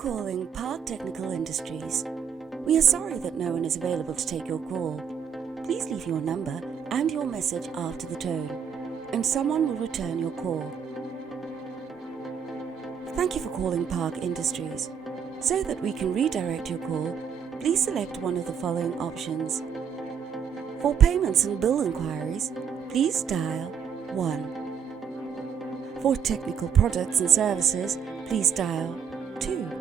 calling Park Technical Industries. We are sorry that no one is available to take your call. Please leave your number and your message after the tone, and someone will return your call. Thank you for calling Park Industries. So that we can redirect your call, please select one of the following options. For payments and bill inquiries, please dial 1. For technical products and services, please dial 2.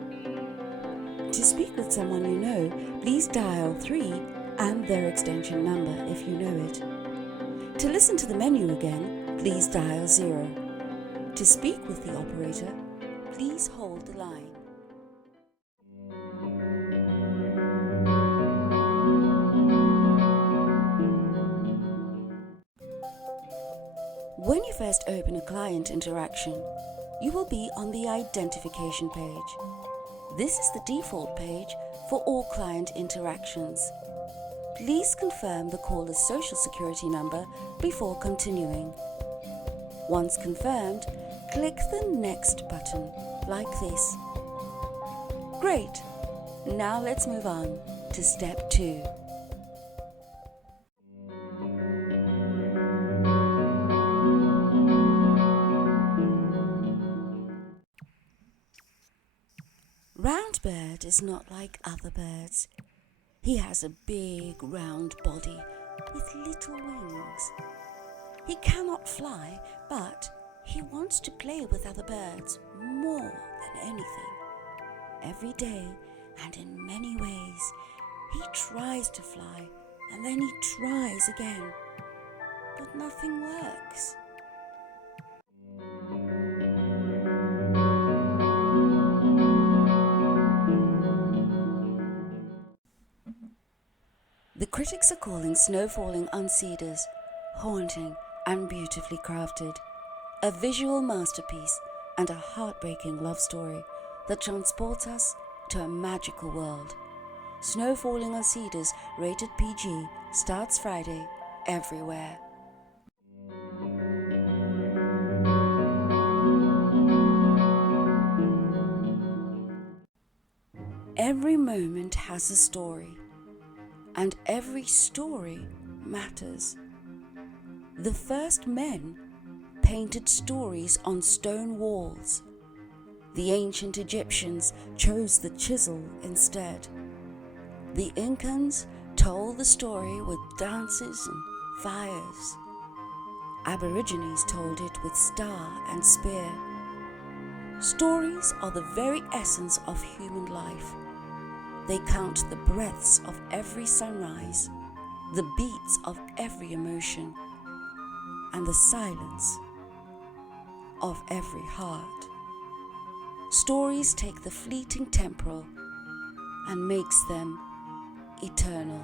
To speak with someone you know, please dial 3 and their extension number if you know it. To listen to the menu again, please dial 0. To speak with the operator, please hold the line. When you first open a client interaction, you will be on the identification page. This is the default page for all client interactions. Please confirm the caller's social security number before continuing. Once confirmed, click the Next button, like this. Great! Now let's move on to step 2. Roundbird is not like other birds. He has a big round body with little wings. He cannot fly, but he wants to play with other birds more than anything. Every day and in many ways, he tries to fly and then he tries again, but nothing works. The critics are calling Snow Falling on Cedars haunting and beautifully crafted, a visual masterpiece and a heartbreaking love story that transports us to a magical world. Snow Falling on Cedars, rated PG, starts Friday everywhere. Every moment has a story, and every story matters. The first men painted stories on stone walls. The ancient Egyptians chose the chisel instead. The Incans told the story with dances and fires. Aborigines told it with star and spear. Stories are the very essence of human life. They count the breaths of every sunrise, the beats of every emotion, and the silence of every heart. Stories take the fleeting temporal and makes them eternal.